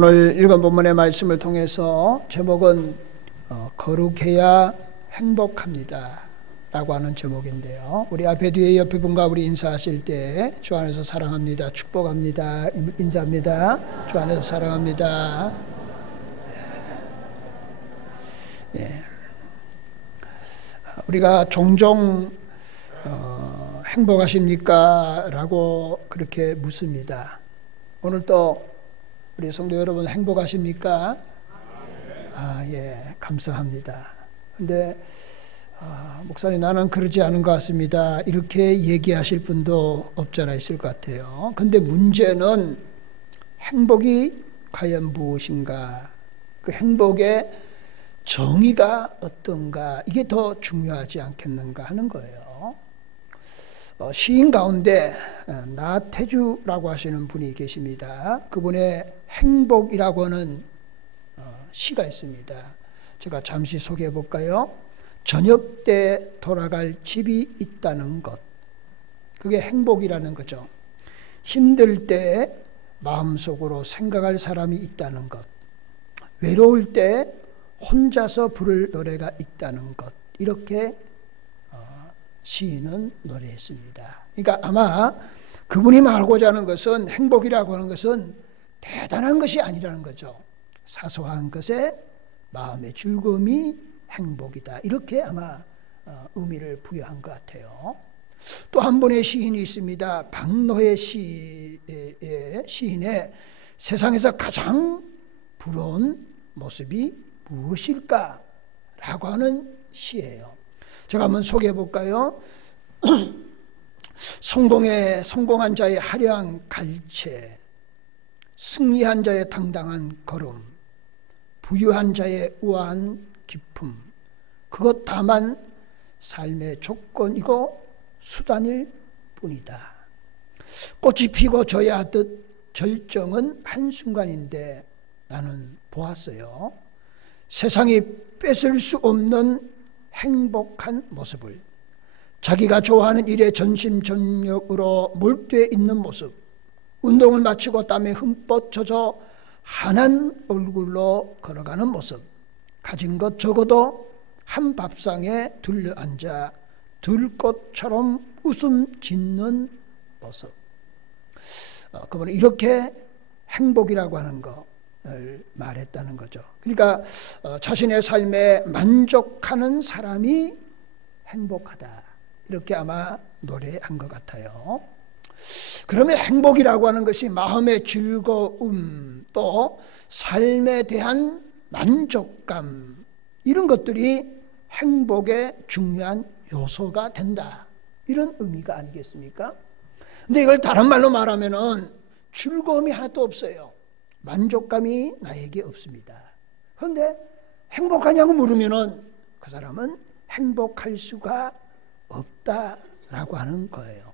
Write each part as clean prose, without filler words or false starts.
오늘 읽은 본문의 말씀을 통해서 제목은 거룩해야 행복합니다 라고 하는 제목인데요, 우리 앞에 뒤에 옆에 분과 우리 인사하실 때 주 안에서 사랑합니다, 축복합니다, 인사합니다, 주 안에서 사랑합니다. 예. 우리가 종종 행복하십니까? 라고 그렇게 묻습니다. 오늘 또 우리 성도 여러분 행복하십니까? 예, 감사합니다. 근데 목사님 나는 그러지 않은 것 같습니다, 이렇게 얘기하실 분도 없잖아 있을 것 같아요. 근데 문제는 행복이 과연 무엇인가, 그 행복의 정의가 어떤가, 이게 더 중요하지 않겠는가 하는 거예요. 시인 가운데 나태주라고 하시는 분이 계십니다. 그분의 행복이라고 하는 시가 있습니다. 제가 잠시 소개해 볼까요? 저녁 때 돌아갈 집이 있다는 것, 그게 행복이라는 거죠. 힘들 때 마음속으로 생각할 사람이 있다는 것, 외로울 때 혼자서 부를 노래가 있다는 것, 이렇게 시인은 노래했습니다. 그러니까 아마 그분이 말하고자 하는 것은, 행복이라고 하는 것은 대단한 것이 아니라는 거죠. 사소한 것에 마음의 즐거움이 행복이다, 이렇게 아마 의미를 부여한 것 같아요. 또 한 분의 시인이 있습니다. 박노해 시인의 세상에서 가장 부러운 모습이 무엇일까? 라고 하는 시예요. 제가 한번 소개해 볼까요? 성공한 자의 화려한 갈채, 승리한 자의 당당한 걸음, 부유한 자의 우아한 기품, 그것 다만 삶의 조건이고 수단일 뿐이다. 꽃이 피고 져야 하듯 절정은 한순간인데 나는 보았어요. 세상이 뺏을 수 없는 행복한 모습을, 자기가 좋아하는 일에 전심전력으로 몰두해 있는 모습, 운동을 마치고 땀에 흠뻑 젖어 환한 얼굴로 걸어가는 모습, 가진 것 적어도 한 밥상에 둘러앉아 들꽃처럼 웃음 짓는 모습. 그분은 이렇게 행복이라고 하는 것을 말했다는 거죠. 그러니까 자신의 삶에 만족하는 사람이 행복하다, 이렇게 아마 노래한 것 같아요. 그러면 행복이라고 하는 것이 마음의 즐거움, 또 삶에 대한 만족감, 이런 것들이 행복의 중요한 요소가 된다, 이런 의미가 아니겠습니까? 근데 이걸 다른 말로 말하면은 즐거움이 하나도 없어요. 만족감이 나에게 없습니다. 그런데 행복하냐고 물으면은 그 사람은 행복할 수가 없다라고 하는 거예요.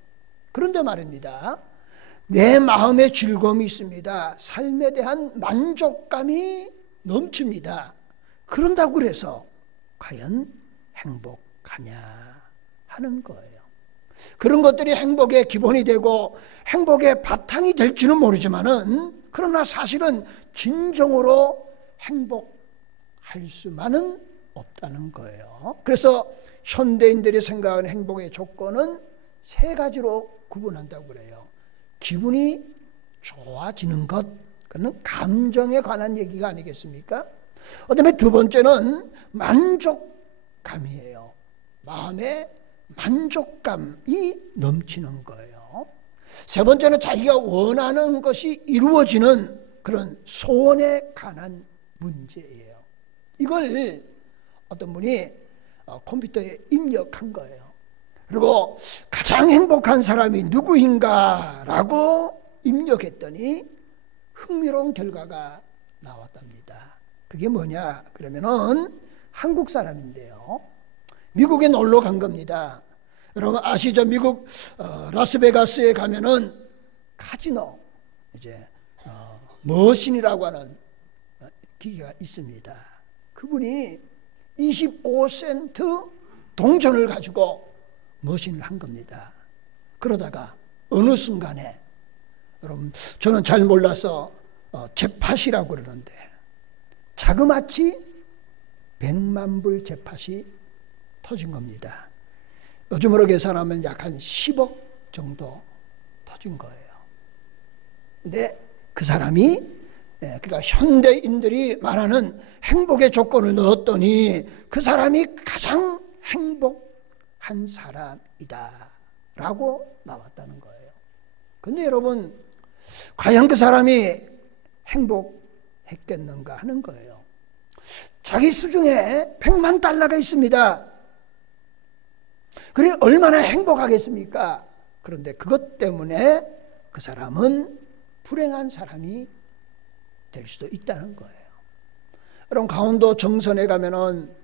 그런데 말입니다, 내 마음에 즐거움이 있습니다. 삶에 대한 만족감이 넘칩니다. 그런다고 그래서 과연 행복하냐 하는 거예요. 그런 것들이 행복의 기본이 되고 행복의 바탕이 될지는 모르지만은, 그러나 사실은 진정으로 행복할 수만은 없다는 거예요. 그래서 현대인들이 생각하는 행복의 조건은 세 가지로 구분한다고 그래요. 기분이 좋아지는 것, 그건 감정에 관한 얘기가 아니겠습니까? 그다음에 두 번째는 만족감이에요. 마음의 만족감이 넘치는 거예요. 세 번째는 자기가 원하는 것이 이루어지는 그런 소원에 관한 문제예요. 이걸 어떤 분이 컴퓨터에 입력한 거예요. 그리고 가장 행복한 사람이 누구인가라고 입력했더니 흥미로운 결과가 나왔답니다. 그게 뭐냐 그러면은 한국 사람인데요, 미국에 놀러 간 겁니다. 여러분 아시죠? 미국 라스베가스에 가면은 카지노, 이제 머신이라고 하는 기계가 있습니다. 그분이 25센트 동전을 가지고 머신을 한 겁니다. 그러다가 어느 순간에, 여러분 저는 잘 몰라서 잿팥이라고 그러는데 자그마치 100만 불 잿팥이 터진 겁니다. 요즘으로 계산하면 약 한 10억 정도 터진 거예요. 근데 그 사람이 그러니까 현대인들이 말하는 행복의 조건을 넣었더니 그 사람이 가장 행복한 사람이다 라고 나왔다는 거예요. 근데 여러분 과연 그 사람이 행복했겠는가 하는 거예요. 자기 수중에 100만 달러가 있습니다. 그래 얼마나 행복하겠습니까? 그런데 그것 때문에 그 사람은 불행한 사람이 될 수도 있다는 거예요. 여러분 강원도 정선에 가면은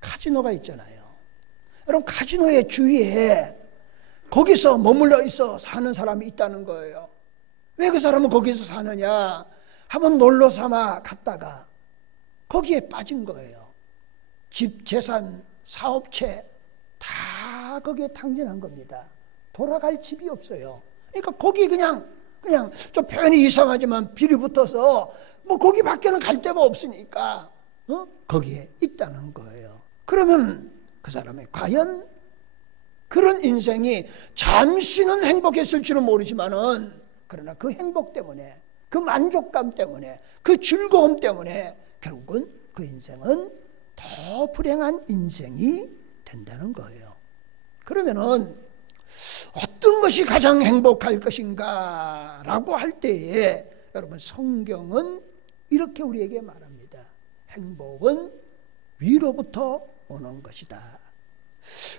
카지노가 있잖아요. 여러분 카지노의 주위에 거기서 머물러 있어 사는 사람이 있다는 거예요. 왜 그 사람은 거기서 사느냐? 한번 놀러 삼아 갔다가 거기에 빠진 거예요. 집, 재산, 사업체 다 거기에 탕진한 겁니다. 돌아갈 집이 없어요. 그러니까 거기 그냥 좀 표현이 이상하지만 비리 붙어서 뭐 거기 밖에는 갈 데가 없으니까 거기에 있다는 거예요. 그러면 그 사람이 과연 그런 인생이 잠시는 행복했을지는 모르지만은 그러나 그 행복 때문에 그 만족감 때문에 그 즐거움 때문에 결국은 그 인생은 더 불행한 인생이 된다는 거예요. 그러면은 어떤 것이 가장 행복할 것인가 라고 할 때에 여러분 성경은 이렇게 우리에게 말합니다. 행복은 위로부터 오는 것이다.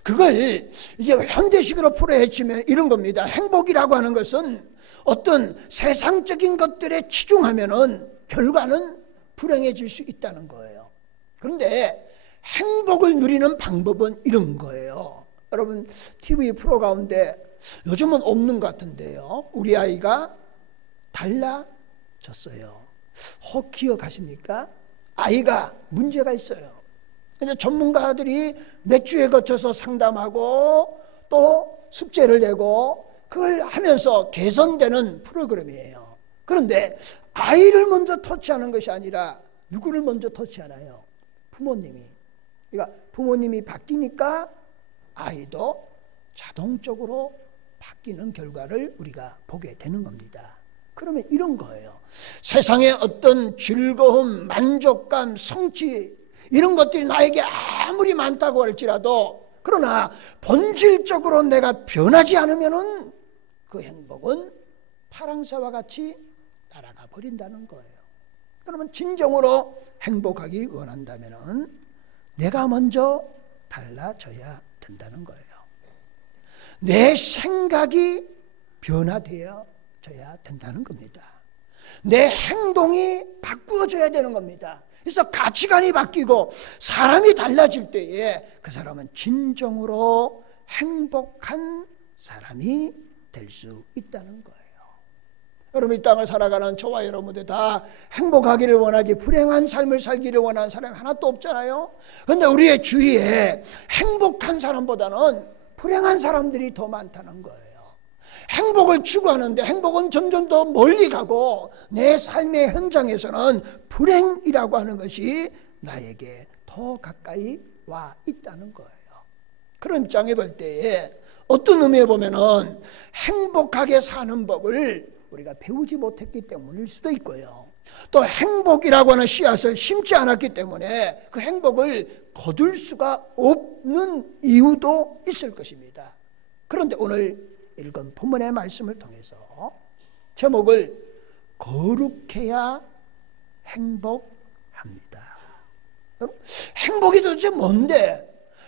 그걸 이제 현대식으로 풀어헤치면 이런 겁니다. 행복이라고 하는 것은 어떤 세상적인 것들에 치중하면은 결과는 불행해질 수 있다는 거예요. 그런데 행복을 누리는 방법은 이런 거예요. 여러분 TV 프로 가운데 요즘은 없는 것 같은데요. 우리 아이가 달라졌어요. 혹 기억하십니까? 아이가 문제가 있어요. 근데 전문가들이 몇 주에 거쳐서 상담하고 또 숙제를 내고 그걸 하면서 개선되는 프로그램이에요. 그런데 아이를 먼저 터치하는 것이 아니라 누구를 먼저 터치하나요? 부모님이. 그러니까 부모님이 바뀌니까 아이도 자동적으로 바뀌는 결과를 우리가 보게 되는 겁니다. 그러면 이런 거예요. 세상에 어떤 즐거움, 만족감, 성취 이런 것들이 나에게 아무리 많다고 할지라도 그러나 본질적으로 내가 변하지 않으면은 그 행복은 파랑새와 같이 날아가 버린다는 거예요. 그러면 진정으로 행복하기 원한다면은 내가 먼저 달라져야 된다는 거예요. 내 생각이 변화되어져야 된다는 겁니다. 내 행동이 바꾸어져야 되는 겁니다. 그래서 가치관이 바뀌고 사람이 달라질 때에 그 사람은 진정으로 행복한 사람이 될 수 있다는 거예요. 여러분 이 땅을 살아가는 저와 여러분들 다 행복하기를 원하기 불행한 삶을 살기를 원하는 사람이 하나도 없잖아요. 그런데 우리의 주위에 행복한 사람보다는 불행한 사람들이 더 많다는 거예요. 행복을 추구하는데 행복은 점점 더 멀리 가고 내 삶의 현장에서는 불행이라고 하는 것이 나에게 더 가까이 와 있다는 거예요. 그런 입장에 볼 때에 어떤 의미에 보면은 행복하게 사는 법을 우리가 배우지 못했기 때문일 수도 있고요. 또 행복이라고 하는 씨앗을 심지 않았기 때문에 그 행복을 거둘 수가 없는 이유도 있을 것입니다. 그런데 오늘 읽은 본문의 말씀을 통해서 제목을 거룩해야 행복합니다. 행복이 도대체 뭔데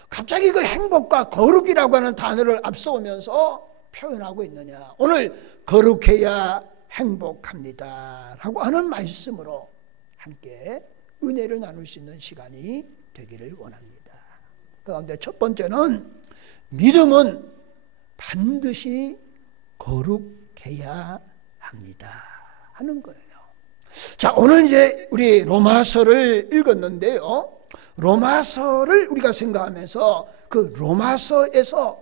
갑자기 그 행복과 거룩이라고 하는 단어를 앞서오면서 표현하고 있느냐. 오늘 거룩해야 행복합니다 라고 하는 말씀으로 함께 은혜를 나눌 수 있는 시간이 되기를 원합니다. 그 가운데 첫 번째는 믿음은 반드시 거룩해야 합니다 하는 거예요. 자, 오늘 이제 우리 로마서를 읽었는데요. 로마서를 우리가 생각하면서 그 로마서에서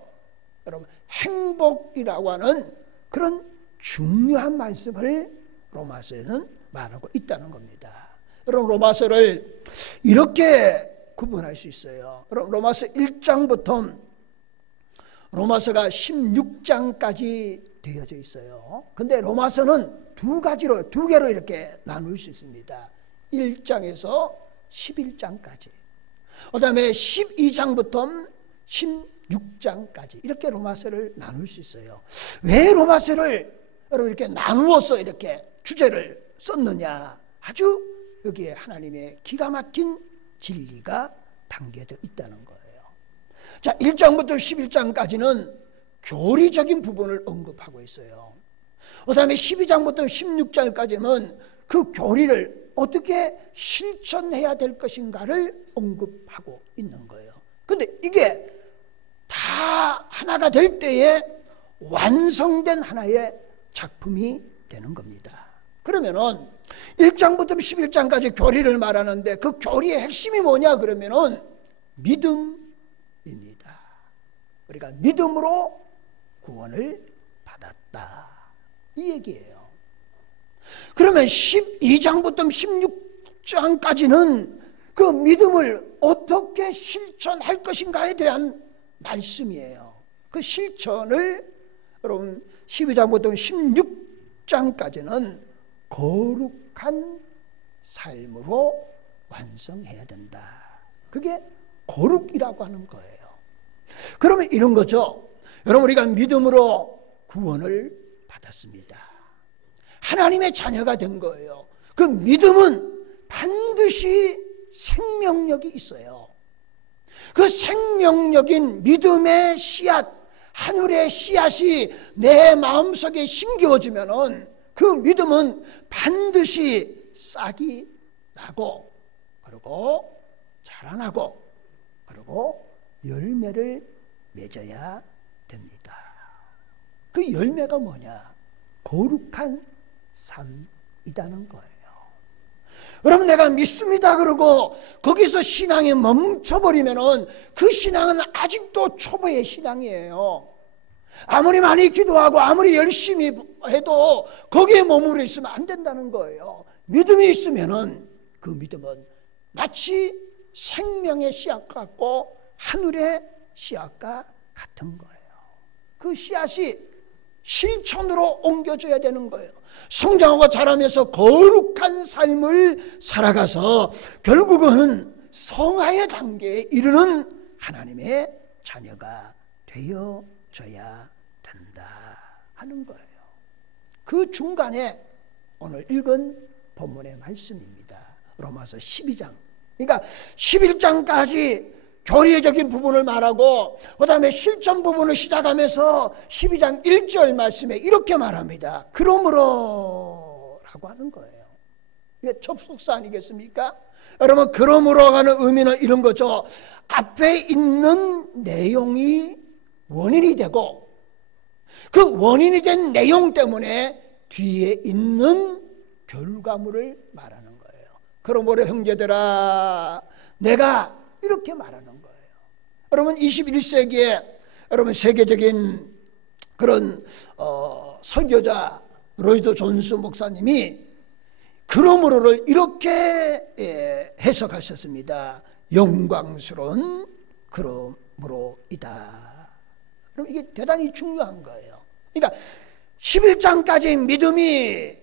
여러분 행복이라고 하는 그런 중요한 말씀을 로마서에는 말하고 있다는 겁니다. 여러분, 로마서를 이렇게 구분할 수 있어요. 로마서 1장부터 로마서가 16장까지 되어져 있어요. 근데 로마서는 두 개로 이렇게 나눌 수 있습니다. 1장에서 11장까지. 그 다음에 12장부터 16장까지 이렇게 로마서를 나눌 수 있어요. 왜 로마서를 여러분 이렇게 나누어서 이렇게 주제를 썼느냐? 아주 여기에 하나님의 기가 막힌 진리가 담겨져 있다는 거예요. 자, 1장부터 11장까지는 교리적인 부분을 언급하고 있어요. 그 다음에 12장부터 16장까지는 그 교리를 어떻게 실천해야 될 것인가를 언급하고 있는 거예요. 근데 이게 다 하나가 될 때에 완성된 하나의 작품이 되는 겁니다. 그러면은 1장부터 11장까지 교리를 말하는데 그 교리의 핵심이 뭐냐 그러면은 믿음입니다. 우리가 믿음으로 구원을 받았다, 이 얘기예요. 그러면 12장부터 16장까지는 그 믿음을 어떻게 실천할 것인가에 대한 말씀이에요. 그 실천을 여러분 12장부터 16장까지는 거룩한 삶으로 완성해야 된다. 그게 거룩이라고 하는 거예요. 그러면 이런 거죠. 여러분, 우리가 믿음으로 구원을 받았습니다. 하나님의 자녀가 된 거예요. 그 믿음은 반드시 생명력이 있어요. 그 생명력인 믿음의 씨앗, 하늘의 씨앗이 내 마음속에 심겨지면은 그 믿음은 반드시 싹이 나고, 그리고 자라나고, 그리고 열매를 맺어야 됩니다. 그 열매가 뭐냐? 거룩한 삶이라는 거예요. 여러분, 내가 믿습니다 그러고 거기서 신앙이 멈춰버리면은 그 신앙은 아직도 초보의 신앙이에요. 아무리 많이 기도하고 아무리 열심히 해도 거기에 머무르 있으면 안 된다는 거예요. 믿음이 있으면은 그 믿음은 마치 생명의 씨앗 같고 하늘의 씨앗과 같은 거예요. 그 씨앗이 실천으로 옮겨져야 되는 거예요. 성장하고 자라면서 거룩한 삶을 살아가서 결국은 성화의 단계에 이르는 하나님의 자녀가 되어져야 된다 하는 거예요. 그 중간에 오늘 읽은 본문의 말씀입니다. 로마서 12장. 그러니까 11장까지 교리적인 부분을 말하고 그 다음에 실천 부분을 시작하면서 12장 1절 말씀에 이렇게 말합니다. 그러므로 라고 하는 거예요. 이게 접속사 아니겠습니까? 여러분, 그러므로 하는 의미는 이런 거죠. 앞에 있는 내용이 원인이 되고 그 원인이 된 내용 때문에 뒤에 있는 결과물을 말하는 거예요. 그러므로 형제들아, 내가 이렇게 말하는 거예요. 여러분, 21세기에 여러분 세계적인 그런 설교자 로이드 존스 목사님이 그러므로를 이렇게 해석하셨습니다. 영광스러운 그러므로이다. 그럼 이게 대단히 중요한 거예요. 그러니까 11장까지 믿음이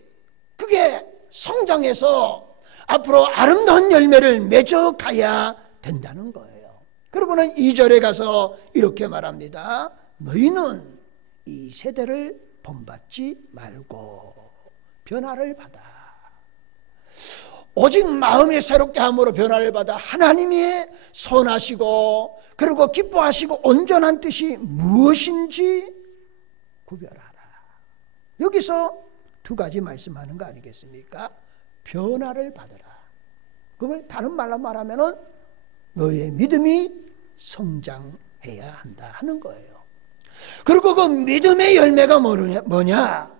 그게 성장해서 앞으로 아름다운 열매를 맺어가야 된다는 거예요. 그러고는 2절에 가서 이렇게 말합니다. 너희는 이 세대를 본받지 말고 변화를 받아. 오직 마음이 새롭게 함으로 변화를 받아 하나님의 선하시고 그리고 기뻐하시고 온전한 뜻이 무엇인지 구별하라. 여기서 두 가지 말씀하는 거 아니겠습니까? 변화를 받으라. 그걸 다른 말로 말하면은 너의 믿음이 성장해야 한다 하는 거예요. 그리고 그 믿음의 열매가 뭐냐?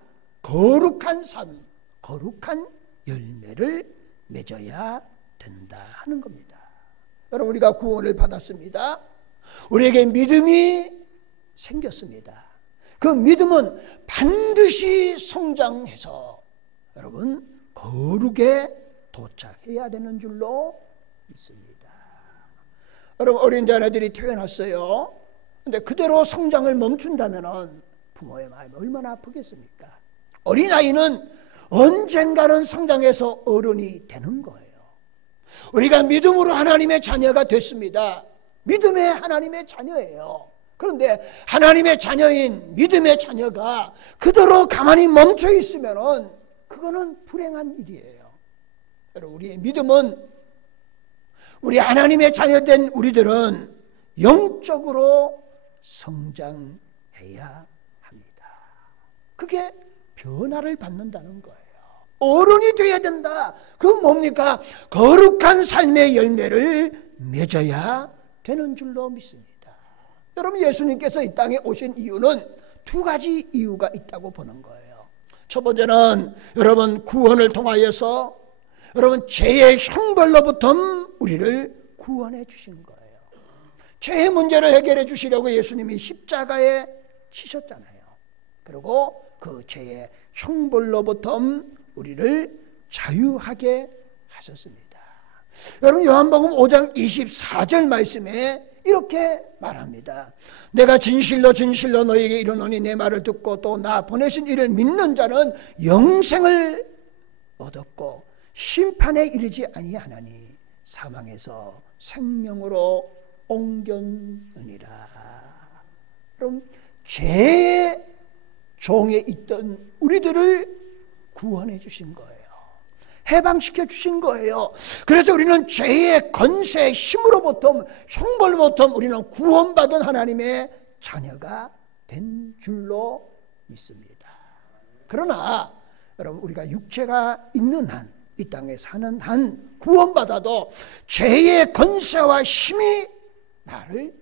거룩한 삶, 거룩한 열매를 맺어야 된다 하는 겁니다. 여러분, 우리가 구원을 받았습니다. 우리에게 믿음이 생겼습니다. 그 믿음은 반드시 성장해서 여러분 거룩에 도착해야 되는 줄로 믿습니다. 여러분, 어린 자녀들이 태어났어요. 근데 그대로 성장을 멈춘다면 부모의 마음이 얼마나 아프겠습니까? 어린아이는 언젠가는 성장해서 어른이 되는 거예요. 우리가 믿음으로 하나님의 자녀가 됐습니다. 믿음의 하나님의 자녀예요. 그런데 하나님의 자녀인 믿음의 자녀가 그대로 가만히 멈춰 있으면 그거는 불행한 일이에요. 여러분, 우리의 믿음은, 우리 하나님의 자녀된 우리들은 영적으로 성장해야 합니다. 그게 변화를 받는다는 거예요. 어른이 돼야 된다. 그건 뭡니까? 거룩한 삶의 열매를 맺어야 되는 줄로 믿습니다. 여러분, 예수님께서 이 땅에 오신 이유는 두 가지 이유가 있다고 보는 거예요. 첫 번째는 여러분, 구원을 통하여서 여러분 죄의 형벌로부터 우리를 구원해 주신 거예요. 죄의 문제를 해결해 주시려고 예수님이 십자가에 치셨잖아요. 그리고 그 죄의 형벌로부터 우리를 자유하게 하셨습니다. 여러분, 요한복음 5장 24절 말씀에 이렇게 말합니다. 내가 진실로 진실로 너에게 이르노니 내 말을 듣고 또 나 보내신 이를 믿는 자는 영생을 얻었고 심판에 이르지 아니하나니 사망에서 생명으로 옮겼느니라. 그럼 죄의 종에 있던 우리들을 구원해 주신 거예요. 해방시켜 주신 거예요. 그래서 우리는 죄의 권세, 힘으로부터, 형벌로부터 우리는 구원받은 하나님의 자녀가 된 줄로 믿습니다. 그러나 여러분, 우리가 육체가 있는 한, 이 땅에 사는 한 구원받아도 죄의 권세와 힘이 나를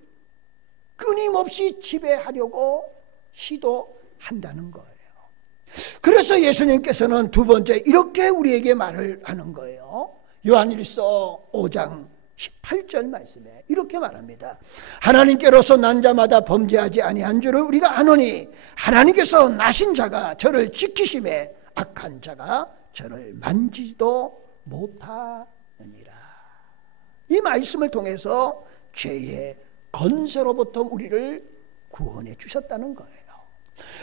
끊임없이 지배하려고 시도한다는 거예요. 그래서 예수님께서는 두 번째 이렇게 우리에게 말을 하는 거예요. 요한일서 5장 18절 말씀에 이렇게 말합니다. 하나님께로서 난 자마다 범죄하지 아니한 줄을 우리가 아노니 하나님께서 나신 자가 저를 지키심에 악한 자가 저를 만지지도 못하느니라. 이 말씀을 통해서 죄의 건세로부터 우리를 구원해 주셨다는 거예요.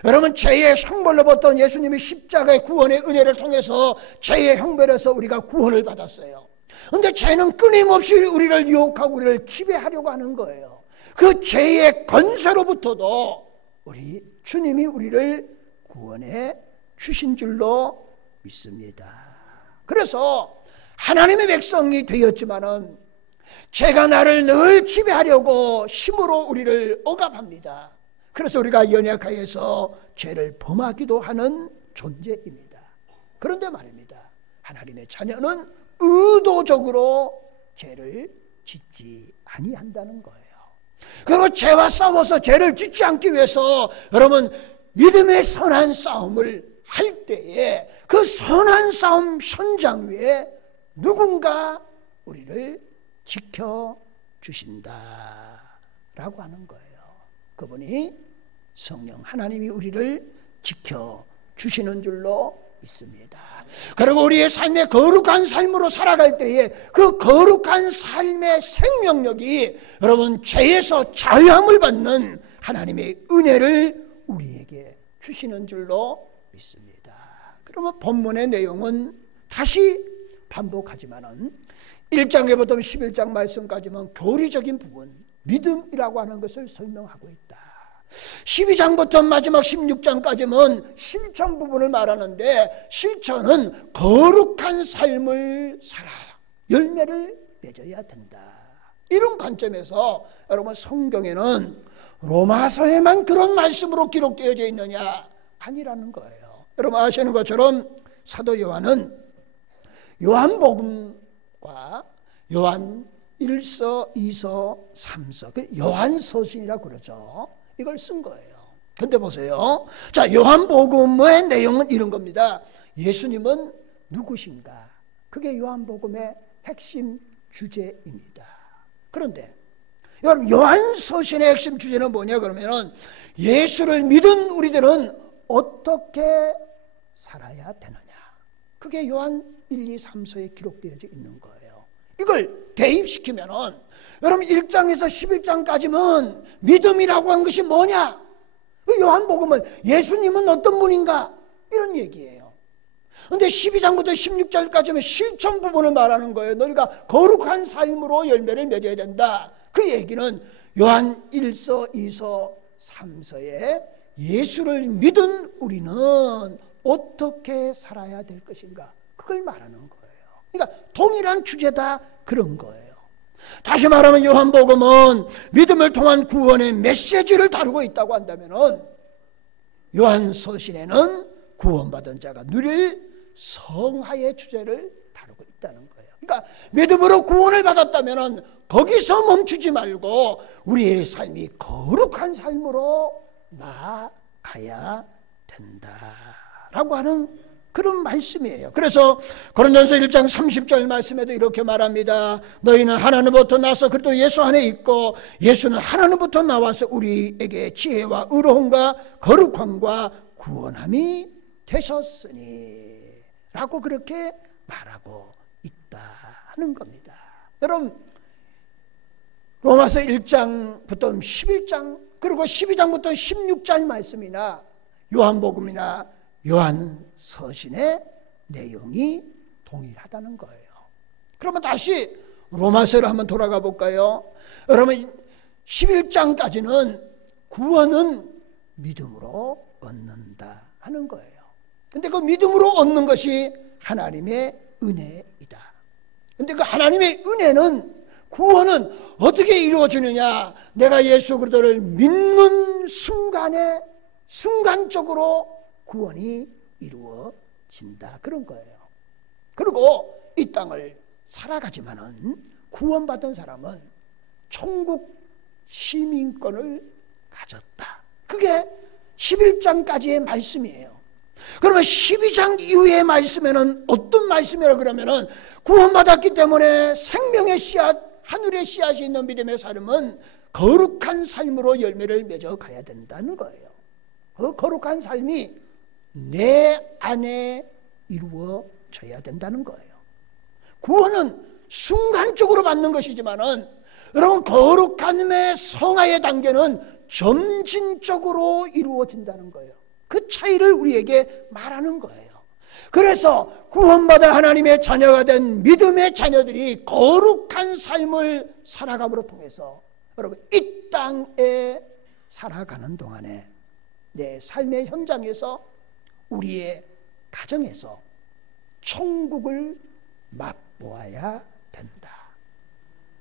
여러분, 죄의 형벌로부터 예수님이 십자가의 구원의 은혜를 통해서 죄의 형벌에서 우리가 구원을 받았어요. 그런데 죄는 끊임없이 우리를 유혹하고 우리를 지배하려고 하는 거예요. 그 죄의 건세로부터도 우리 주님이 우리를 구원해 주신 줄로 믿습니다. 그래서 하나님의 백성이 되었지만은 죄가 나를 늘 지배하려고 힘으로 우리를 억압합니다. 그래서 우리가 연약하여서 죄를 범하기도 하는 존재입니다. 그런데 말입니다, 하나님의 자녀는 의도적으로 죄를 짓지 아니한다는 거예요. 그리고 죄와 싸워서 죄를 짓지 않기 위해서 여러분, 믿음의 선한 싸움을 할 때에 그 선한 싸움 현장 위에 누군가 우리를 지켜주신다라고 하는 거예요. 그분이 성령 하나님이 우리를 지켜주시는 줄로 믿습니다. 그리고 우리의 삶의 거룩한 삶으로 살아갈 때에 그 거룩한 삶의 생명력이 여러분 죄에서 자유함을 받는 하나님의 은혜를 우리에게 주시는 줄로 믿습니다. 그러면 본문의 내용은 다시 반복하지만은 1장에부터 11장 말씀까지는 교리적인 부분, 믿음이라고 하는 것을 설명하고 있다. 12장부터 마지막 16장까지는 실천 부분을 말하는데, 실천은 거룩한 삶을 살아 열매를 맺어야 된다. 이런 관점에서 여러분, 성경에는 로마서에만 그런 말씀으로 기록되어져 있느냐? 아니라는 거예요. 여러분 아시는 것처럼 사도 요한은 요한복음과 요한 1서, 2서, 3서, 그 요한서신이라고 그러죠. 이걸 쓴 거예요. 근데 보세요. 자, 요한복음의 내용은 이런 겁니다. 예수님은 누구신가? 그게 요한복음의 핵심 주제입니다. 그런데 여러분, 요한서신의 핵심 주제는 뭐냐 그러면은 예수를 믿은 우리들은 어떻게 살아야 되느냐? 그게 요한 1, 2, 3서에 기록되어져 있는 거예요. 이걸 대입시키면은 여러분 1장에서 11장까지는 믿음이라고 한 것이 뭐냐? 요한복음은 예수님은 어떤 분인가? 이런 얘기예요. 그런데 12장부터 16장까지는 실천 부분을 말하는 거예요. 너희가 거룩한 삶으로 열매를 맺어야 된다. 그 얘기는 요한 1서, 2서, 3서에 예수를 믿은 우리는 어떻게 살아야 될 것인가? 그걸 말하는 거예요. 그러니까 동일한 주제다 그런 거예요. 다시 말하면 요한복음은 믿음을 통한 구원의 메시지를 다루고 있다고 한다면 요한서신에는 구원받은 자가 누릴 성화의 주제를 다루고 있다는 거예요. 그러니까 믿음으로 구원을 받았다면 거기서 멈추지 말고 우리의 삶이 거룩한 삶으로 나아가야 된다라고 하는 그런 말씀이에요. 그래서 고린도전서 1장 30절 말씀에도 이렇게 말합니다. 너희는 하나님부터 나서 그리스도 예수 안에 있고 예수는 하나님부터 나와서 우리에게 지혜와 의로움과 거룩함과 구원함이 되셨으니 라고 그렇게 말하고 있다는 겁니다. 여러분 로마서 1장부터 11장 그리고 12장부터 16장 말씀이나 요한복음이나 요한서신의 내용이 동일하다는 거예요. 그러면 다시 로마서로 한번 돌아가 볼까요? 여러분 11장까지는 구원은 믿음으로 얻는다 하는 거예요. 근데 그 믿음으로 얻는 것이 하나님의 은혜이다. 근데 그 하나님의 은혜는 구원은 어떻게 이루어지느냐? 내가 예수 그리스도를 믿는 순간에 순간적으로 구원이 이루어진다 그런 거예요. 그리고 이 땅을 살아가지만은 구원받은 사람은 천국 시민권을 가졌다. 그게 11장까지의 말씀이에요. 그러면 12장 이후의 말씀에는 어떤 말씀이라고 그러면은 구원받았기 때문에 생명의 씨앗, 하늘의 씨앗이 있는 믿음의 삶은 거룩한 삶으로 열매를 맺어 가야 된다는 거예요. 그 거룩한 삶이 내 안에 이루어져야 된다는 거예요. 구원은 순간적으로 받는 것이지만은 여러분 거룩함의 성화의 단계는 점진적으로 이루어진다는 거예요. 그 차이를 우리에게 말하는 거예요. 그래서 구원받아 하나님의 자녀가 된 믿음의 자녀들이 거룩한 삶을 살아감으로 통해서 여러분 이 땅에 살아가는 동안에 내 삶의 현장에서 우리의 가정에서 천국을 맛보아야 된다.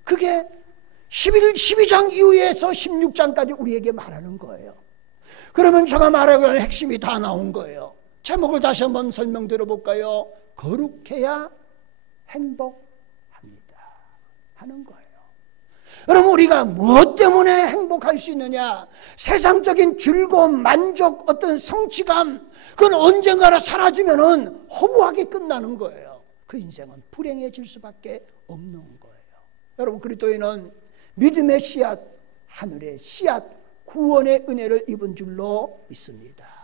그게 12장 이후에서 16장까지 우리에게 말하는 거예요. 그러면 제가 말하고 있는 핵심이 다 나온 거예요. 제목을 다시 한번 설명드려 볼까요? 거룩해야 행복합니다 하는 거예요. 여러분 우리가 무엇 때문에 행복할 수 있느냐? 세상적인 즐거움, 만족, 어떤 성취감 그건 언젠가나 사라지면은 허무하게 끝나는 거예요. 그 인생은 불행해질 수밖에 없는 거예요. 여러분 그리스도인은 믿음의 씨앗, 하늘의 씨앗, 구원의 은혜를 입은 줄로 믿습니다.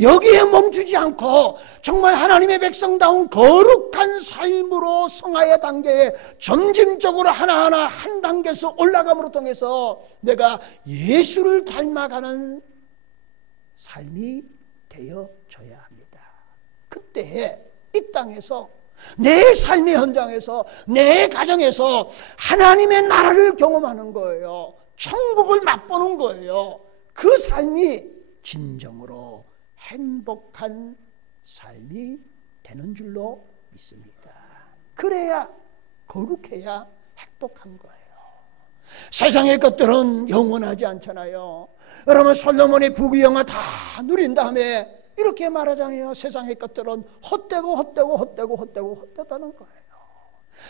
여기에 멈추지 않고 정말 하나님의 백성다운 거룩한 삶으로 성화의 단계에 점진적으로 하나하나 한 단계에서 올라감으로 통해서 내가 예수를 닮아가는 삶이 되어져야 합니다. 그때 이 땅에서 내 삶의 현장에서 내 가정에서 하나님의 나라를 경험하는 거예요. 천국을 맛보는 거예요. 그 삶이 진정으로 행복한 삶이 되는 줄로 믿습니다. 그래야 거룩해야 행복한 거예요. 세상의 것들은 영원하지 않잖아요. 여러분 솔로몬의 부귀영화 다 누린 다음에 이렇게 말하잖아요. 세상의 것들은 헛되다는 거예요.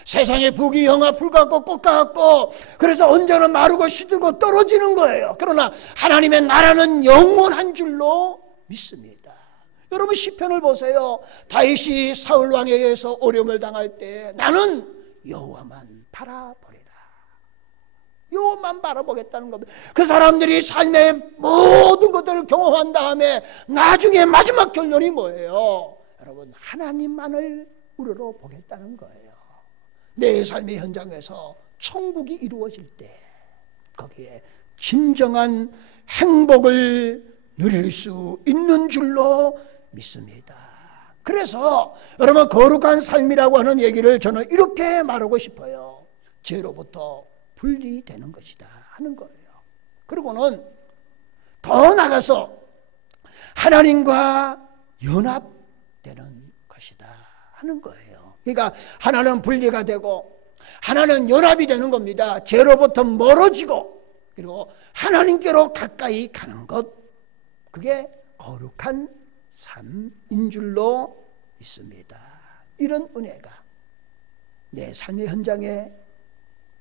세상의 부귀영화 풀 같고 꽃 같고 그래서 언제나 마르고 시들고 떨어지는 거예요. 그러나 하나님의 나라는 영원한 줄로 믿습니다. 여러분 시편을 보세요. 다윗이 사울 왕에 의해서 어려움을 당할 때 나는 여호와만 바라보리라. 여호와만 바라보겠다는 겁니다. 그 사람들이 삶의 모든 것들을 경험한 다음에 나중에 마지막 결론이 뭐예요? 여러분 하나님만을 우러러 보겠다는 거예요. 내 삶의 현장에서 천국이 이루어질 때 거기에 진정한 행복을 누릴 수 있는 줄로 믿습니다. 그래서 여러분 거룩한 삶이라고 하는 얘기를 저는 이렇게 말하고 싶어요. 죄로부터 분리되는 것이다 하는 거예요. 그리고는 더 나아가서 하나님과 연합되는 것이다 하는 거예요. 그러니까 하나는 분리가 되고 하나는 연합이 되는 겁니다. 죄로부터 멀어지고 그리고 하나님께로 가까이 가는 것, 그게 거룩한 삶인 줄로 믿습니다. 이런 은혜가 내 삶의 현장에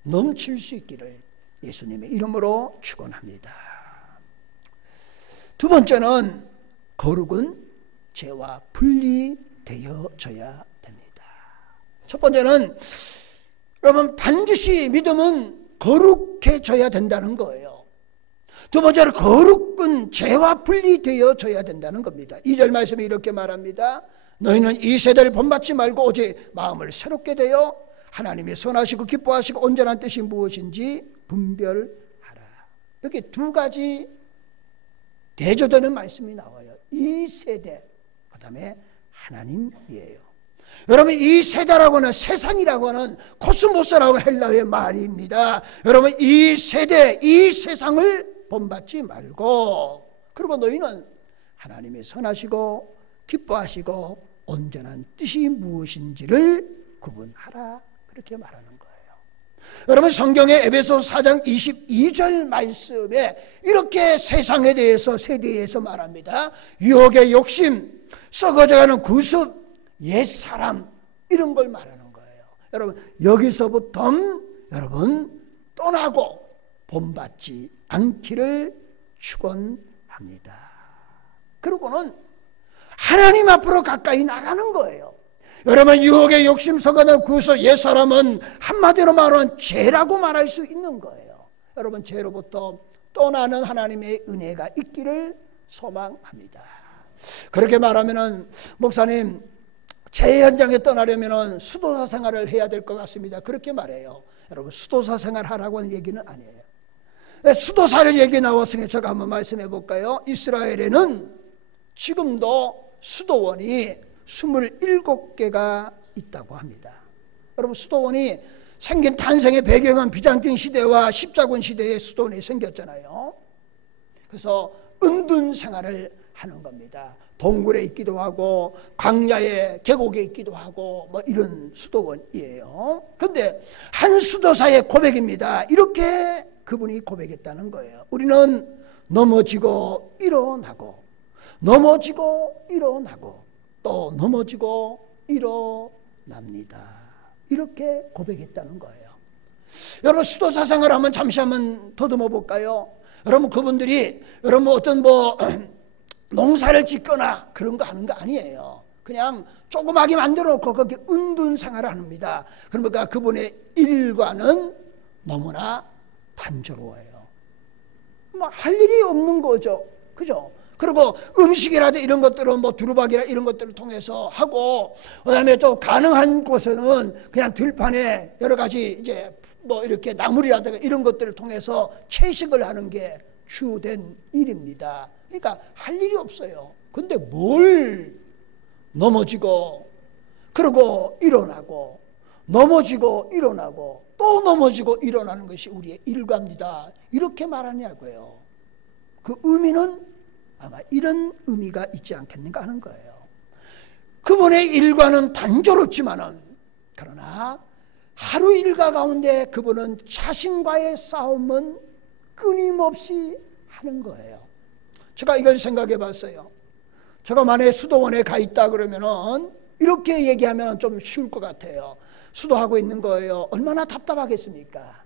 넘칠 수 있기를 예수님의 이름으로 축원합니다. 두 번째는 거룩은 죄와 분리되어져야 됩니다. 첫 번째는 여러분 반드시 믿음은 거룩해져야 된다는 거예요. 두 번째로 거룩은 죄와 분리되어져야 된다는 겁니다. 2절 말씀에 이렇게 말합니다. 너희는 이 세대를 본받지 말고 오직 마음을 새롭게 되어 하나님이 선하시고 기뻐하시고 온전한 뜻이 무엇인지 분별하라. 이렇게 두 가지 대조되는 말씀이 나와요. 이 세대, 그 다음에 하나님이에요. 여러분 이 세대라고 하는 세상이라고 하는 코스모스라고 헬라어의 말입니다. 여러분 이 세대, 이 세상을 본받지 말고 그리고 너희는 하나님이 선하시고 기뻐하시고 온전한 뜻이 무엇인지를 구분하라. 그렇게 말하는 거예요. 여러분 성경의 에베소 4장 22절 말씀에 이렇게 세상에 대해서 세대에 대해서 말합니다. 유혹의 욕심, 썩어져가는 구습, 옛사람 이런 걸 말하는 거예요. 여러분 여기서부터 여러분 떠나고 본받지 않기를 축원합니다. 그리고는 하나님 앞으로 가까이 나가는 거예요. 여러분 유혹의 욕심 썩어가는 구습, 옛사람은 한마디로 말하면 죄라고 말할 수 있는 거예요. 여러분 죄로부터 떠나는 하나님의 은혜가 있기를 소망합니다. 그렇게 말하면은 목사님 죄 현장에 떠나려면 수도사 생활을 해야 될 것 같습니다. 그렇게 말해요. 여러분 수도사 생활 하라고 하는 얘기는 아니에요. 수도사를 얘기 나왔으니 제가 한번 말씀해 볼까요? 이스라엘에는 지금도 수도원이 27개가 있다고 합니다. 여러분 수도원이 생긴 탄생의 배경은 비잔틴 시대와 십자군 시대에 수도원이 생겼잖아요. 그래서 은둔 생활을 하는 겁니다. 동굴에 있기도 하고 광야의 계곡에 있기도 하고 뭐 이런 수도원이에요. 그런데 한 수도사의 고백입니다. 이렇게 그분이 고백했다는 거예요. 우리는 넘어지고 일어나고 넘어지고 일어나고 또 넘어지고 일어납니다. 이렇게 고백했다는 거예요. 여러분 수도사 생활을 한번 잠시 한번 더듬어 볼까요? 여러분 그분들이 여러분 어떤 농사를 짓거나 그런 거 하는 거 아니에요. 그냥 조그맣게 만들어 놓고 거기 은둔 생활을 합니다. 그러니까 그분의 일과는 너무나 단조로워요. 뭐 할 일이 없는 거죠. 그죠? 그리고 음식이라도 이런 것들은 두루박이나 이런 것들을 통해서 하고 그다음에 또 가능한 곳에는 그냥 들판에 여러 가지 이제 이렇게 나물이라든가 이런 것들을 통해서 채식을 하는 게 주된 일입니다. 그러니까 할 일이 없어요. 근데 뭘 넘어지고 그러고 일어나고 넘어지고 일어나고 또 넘어지고 일어나는 것이 우리의 일과입니다. 이렇게 말하냐고요. 그 의미는 아마 이런 의미가 있지 않겠는가 하는 거예요. 그분의 일과는 단조롭지만은 그러나 하루 일과 가운데 그분은 자신과의 싸움은 끊임없이 하는 거예요. 제가 이걸 생각해 봤어요. 제가 만약에 수도원에 가 있다 그러면은 이렇게 얘기하면 좀 쉬울 것 같아요. 수도하고 있는 거예요. 얼마나 답답하겠습니까?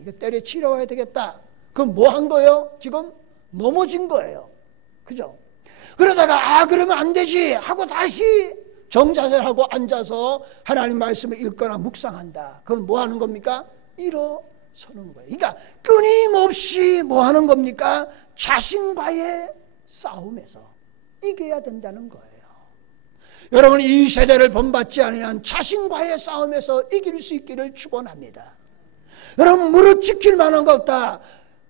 이거 때려치러 와야 되겠다. 그럼 뭐 한 거예요? 지금 넘어진 거예요. 그죠? 그러다가 그러면 안 되지 하고 다시 정자세하고 앉아서 하나님 말씀을 읽거나 묵상한다. 그건 뭐 하는 겁니까? 일어서는 거예요. 그러니까 끊임없이 뭐 하는 겁니까? 자신과의 싸움에서 이겨야 된다는 거예요. 여러분, 이 세대를 본받지 않으면 자신과의 싸움에서 이길 수 있기를 축원합니다. 여러분, 무릇 지킬 만한 것 없다.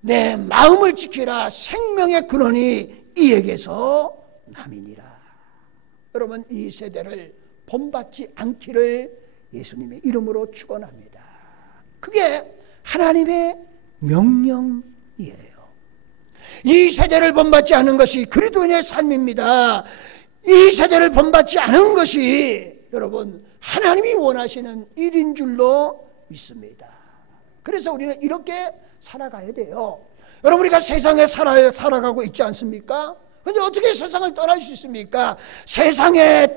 내 마음을 지키라. 생명의 근원이 이에게서 남이니라. 여러분, 이 세대를 본받지 않기를 예수님의 이름으로 축원합니다. 그게 하나님의 명령이에요. 이 세대를 본받지 않은 것이 그리스도인의 삶입니다. 이 세대를 본받지 않은 것이 여러분 하나님이 원하시는 일인 줄로 믿습니다. 그래서 우리는 이렇게 살아가야 돼요. 여러분, 우리가 세상에 살아가고 있지 않습니까? 그런데 어떻게 세상을 떠날 수 있습니까? 세상에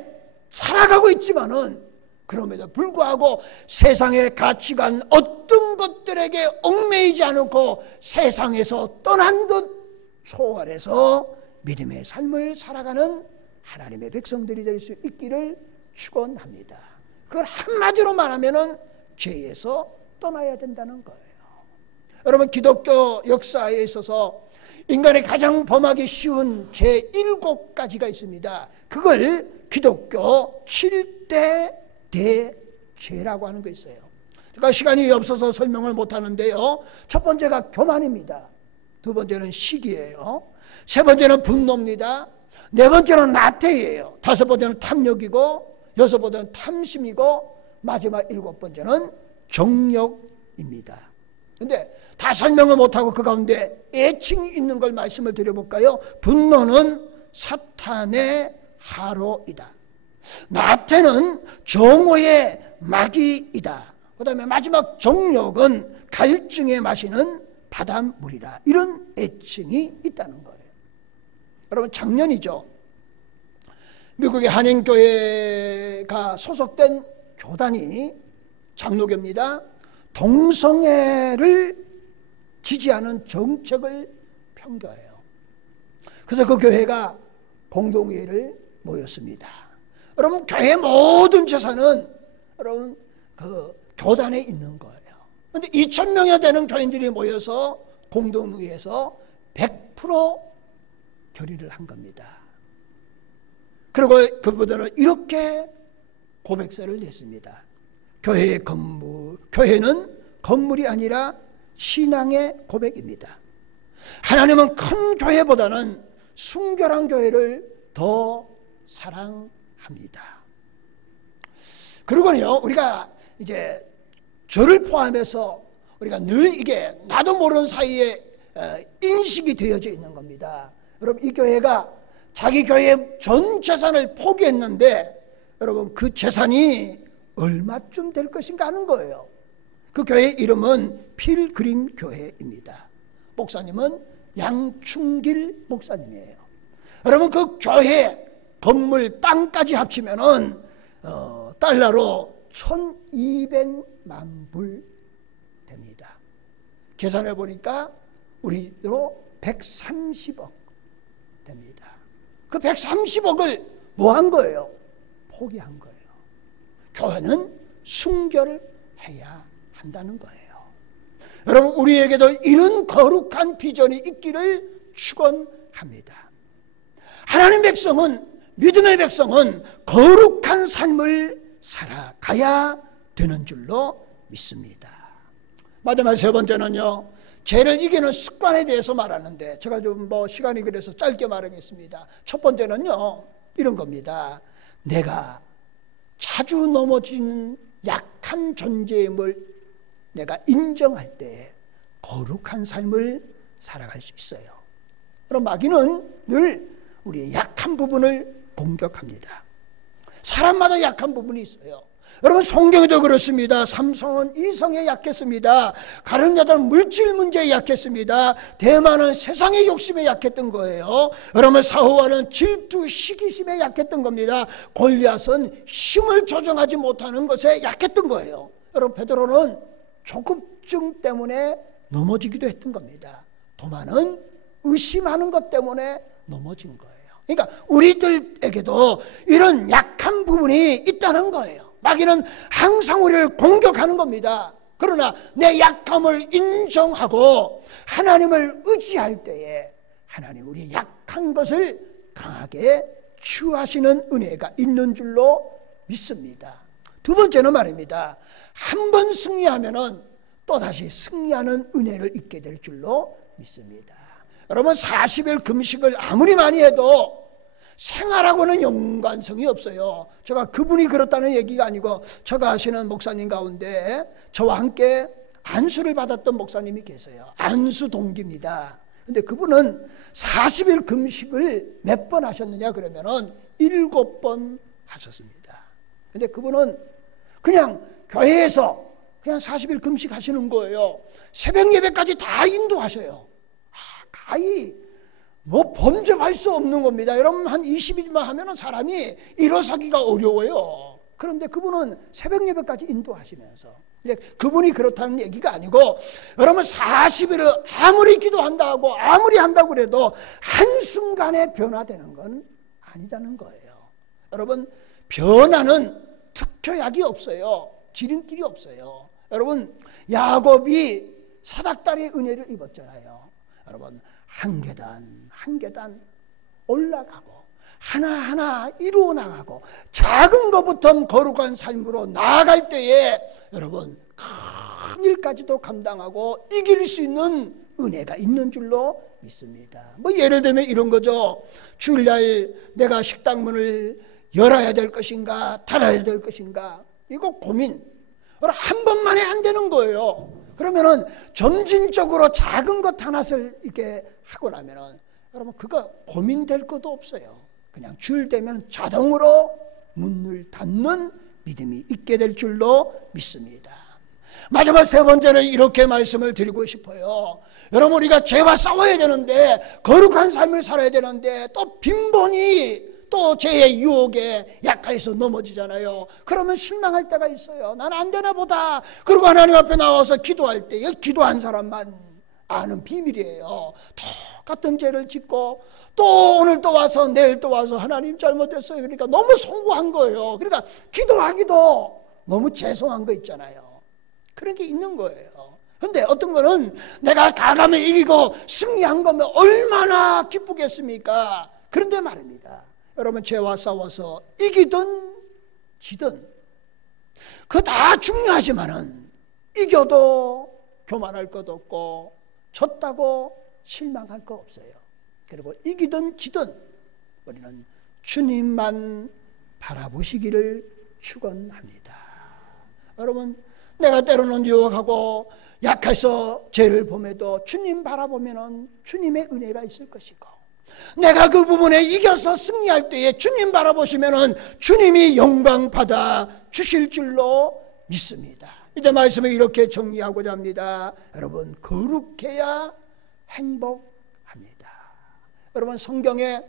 살아가고 있지만은 그럼에도 불구하고 세상의 가치관 어떤 것들에게 얽매이지 않고 세상에서 떠난 듯 초월해서 믿음의 삶을 살아가는 하나님의 백성들이 될 수 있기를 축원합니다. 그걸 한마디로 말하면은 죄에서 떠나야 된다는 거예요. 여러분, 기독교 역사에 있어서 인간이 가장 범하기 쉬운 죄 7가지가 있습니다. 그걸 기독교 7대 대죄라고 하는 거 있어요. 그러니까 시간이 없어서 설명을 못하는데요, 첫 번째가 교만입니다. 두 번째는 시기예요. 세 번째는 분노입니다. 네 번째는 나태예요. 다섯 번째는 탐욕이고, 여섯 번째는 탐심이고, 마지막 7번째는 정욕입니다. 근데 다 설명을 못하고 그 가운데 애칭이 있는 걸 말씀을 드려볼까요? 분노는 사탄의 하로이다. 나태는 정오의 마귀이다. 그 다음에 마지막 정욕은 갈증에 마시는 바닷물이다. 이런 애칭이 있다는 거예요. 여러분, 작년이죠. 미국의 한인교회가 소속된 교단이, 장로교입니다, 동성애를 지지하는 정책을 편겨해요. 그래서 그 교회가 공동회의를 모였습니다. 여러분, 교회 모든 재산은 여러분 그 교단에 있는 거예요. 그런데 2,000명이 되는 교인들이 모여서 공동회의에서 100% 결의를 한 겁니다. 그리고 그분들은 이렇게 고백서를 냈습니다. 교회는 건물이 아니라 신앙의 고백입니다. 하나님은 큰 교회보다는 순결한 교회를 더 사랑합니다. 그리고요, 우리가 이제 저를 포함해서 우리가 늘 이게 나도 모르는 사이에 인식이 되어져 있는 겁니다. 여러분, 이 교회가 자기 교회의 전 재산을 포기했는데 여러분, 그 재산이 얼마쯤 될 것인가 하는 거예요. 그 교회 이름은 필그림 교회입니다. 목사님은 양충길 목사님이에요. 여러분, 그 교회 건물 땅까지 합치면은 달러로 1,200만 불 됩니다. 계산해 보니까 우리로 130억 됩니다. 그 130억을 뭐 한 거예요? 포기한 거예요. 교회는 순결해야 한다는 거예요. 여러분, 우리에게도 이런 거룩한 비전이 있기를 축원합니다. 하나님 백성은, 믿음의 백성은 거룩한 삶을 살아가야 되는 줄로 믿습니다. 마지막 세 번째는요, 죄를 이기는 습관에 대해서 말하는데 제가 좀 시간이 그래서 짧게 말하겠습니다. 첫 번째는요, 이런 겁니다. 내가 자주 넘어지는 약한 존재임을 내가 인정할 때 거룩한 삶을 살아갈 수 있어요. 그럼 마귀는 늘 우리의 약한 부분을 공격합니다. 사람마다 약한 부분이 있어요. 여러분, 성경에도 그렇습니다. 삼손은 이성에 약했습니다. 가룟 자다는 물질 문제에 약했습니다. 대만은 세상의 욕심에 약했던 거예요. 여러분, 사후와는 질투, 시기심에 약했던 겁니다. 골리앗은 힘을 조정하지 못하는 것에 약했던 거예요. 여러분, 베드로는 조급증 때문에 넘어지기도 했던 겁니다. 도마는 의심하는 것 때문에 넘어진 거예요. 그러니까 우리들에게도 이런 약한 부분이 있다는 거예요. 마귀는 항상 우리를 공격하는 겁니다. 그러나 내 약함을 인정하고 하나님을 의지할 때에 하나님 우리의 약한 것을 강하게 취하시는 은혜가 있는 줄로 믿습니다. 두 번째는 말입니다. 한 번 승리하면은 또다시 승리하는 은혜를 잊게 될 줄로 믿습니다. 여러분 40일 금식을 아무리 많이 해도 생활하고는 연관성이 없어요. 제가 그분이 그렇다는 얘기가 아니고 제가 아시는 목사님 가운데 저와 함께 안수를 받았던 목사님이 계세요. 안수 동기입니다. 근데 그분은 40일 금식을 몇 번 하셨느냐 그러면은 7번 하셨습니다. 근데 그분은 그냥 교회에서 그냥 40일 금식 하시는 거예요. 새벽 예배까지 다 인도하셔요. 가히 뭐 범접할 수 없는 겁니다. 여러분 한 20일만 하면은 사람이 일어서기가 어려워요. 그런데 그분은 새벽 예배까지 인도하시면서 그분이 그렇다는 얘기가 아니고 여러분 40일을 아무리 기도한다고 아무리 한다고 그래도 한순간에 변화되는 건 아니다는 거예요. 여러분 변화는 특효약이 없어요. 지름길이 없어요. 여러분 야곱이 사닥다리의 은혜를 입었잖아요. 여러분 한 계단 한 계단 올라가고 하나하나 이루어 나가고 작은 것부터 거룩한 삶으로 나아갈 때에 여러분 큰 일까지도 감당하고 이길 수 있는 은혜가 있는 줄로 믿습니다. 뭐 예를 들면 이런 거죠. 주일날 내가 식당 문을 열어야 될 것인가 닫아야 될 것인가 이거 고민 한 번만에 안 되는 거예요. 그러면은 점진적으로 작은 것 하나를 이렇게 하고 나면은 여러분 그거 고민될 것도 없어요. 그냥 주일 되면 자동으로 문을 닫는 믿음이 있게 될 줄로 믿습니다. 마지막 세 번째는 이렇게 말씀을 드리고 싶어요. 여러분 우리가 죄와 싸워야 되는데 거룩한 삶을 살아야 되는데 또 빈번히 또 죄의 유혹에 약해서 넘어지잖아요. 그러면 실망할 때가 있어요. 난 안 되나 보다. 그리고 하나님 앞에 나와서 기도할 때 기도한 사람만 아는 비밀이에요. 똑같은 죄를 짓고 또 오늘 또 와서 내일 또 와서 하나님 잘못했어요. 그러니까 너무 송구한 거예요. 그러니까 기도하기도 너무 죄송한 거 있잖아요. 그런 게 있는 거예요. 근데 어떤 거는 내가 가감에 이기고 승리한 거면 얼마나 기쁘겠습니까? 그런데 말입니다. 여러분 죄와 싸워서 이기든 지든 그거 다 중요하지만은 이겨도 교만할 것 없고 졌다고 실망할 거 없어요. 그리고 이기든 지든 우리는 주님만 바라보시기를 축원합니다. 여러분 내가 때로는 유혹하고 약해서 죄를 범해도 주님 바라보면은 주님의 은혜가 있을 것이고 내가 그 부분에 이겨서 승리할 때에 주님 바라보시면은 주님이 영광 받아 주실 줄로 믿습니다. 이제 말씀을 이렇게 정리하고자 합니다. 여러분 거룩해야 행복합니다. 여러분 성경에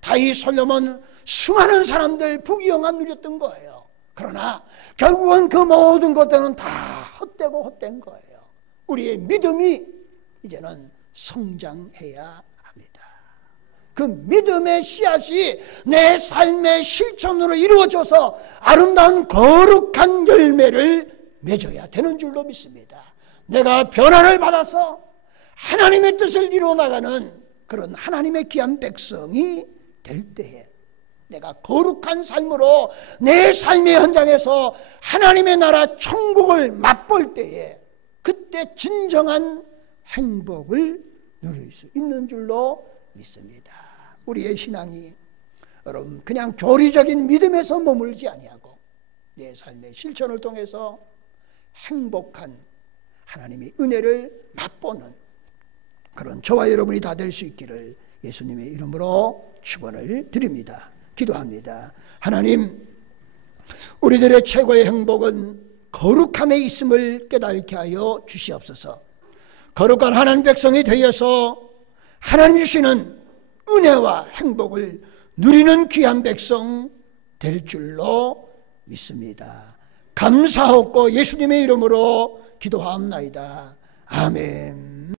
다윗 솔로몬 수많은 사람들 부귀영화 누렸던 거예요. 그러나 결국은 그 모든 것들은 다 헛되고 헛된 거예요. 우리의 믿음이 이제는 성장해야 합니다. 그 믿음의 씨앗이 내 삶의 실천으로 이루어져서 아름다운 거룩한 열매를 맺어야 되는 줄로 믿습니다. 내가 변화를 받아서 하나님의 뜻을 이루어 나가는 그런 하나님의 귀한 백성이 될 때에 내가 거룩한 삶으로 내 삶의 현장에서 하나님의 나라 천국을 맛볼 때에 그때 진정한 행복을 누릴 수 있는 줄로 믿습니다. 우리의 신앙이 여러분 그냥 교리적인 믿음에서 머물지 아니하고 내 삶의 실천을 통해서 행복한 하나님의 은혜를 맛보는 그런 저와 여러분이 다 될 수 있기를 예수님의 이름으로 축원을 드립니다. 기도합니다. 하나님, 우리들의 최고의 행복은 거룩함에 있음을 깨닫게 하여 주시옵소서. 거룩한 하나님 백성이 되어서 하나님 주시는 은혜와 행복을 누리는 귀한 백성 될 줄로 믿습니다. 감사하고 예수님의 이름으로 기도하옵나이다. 아멘.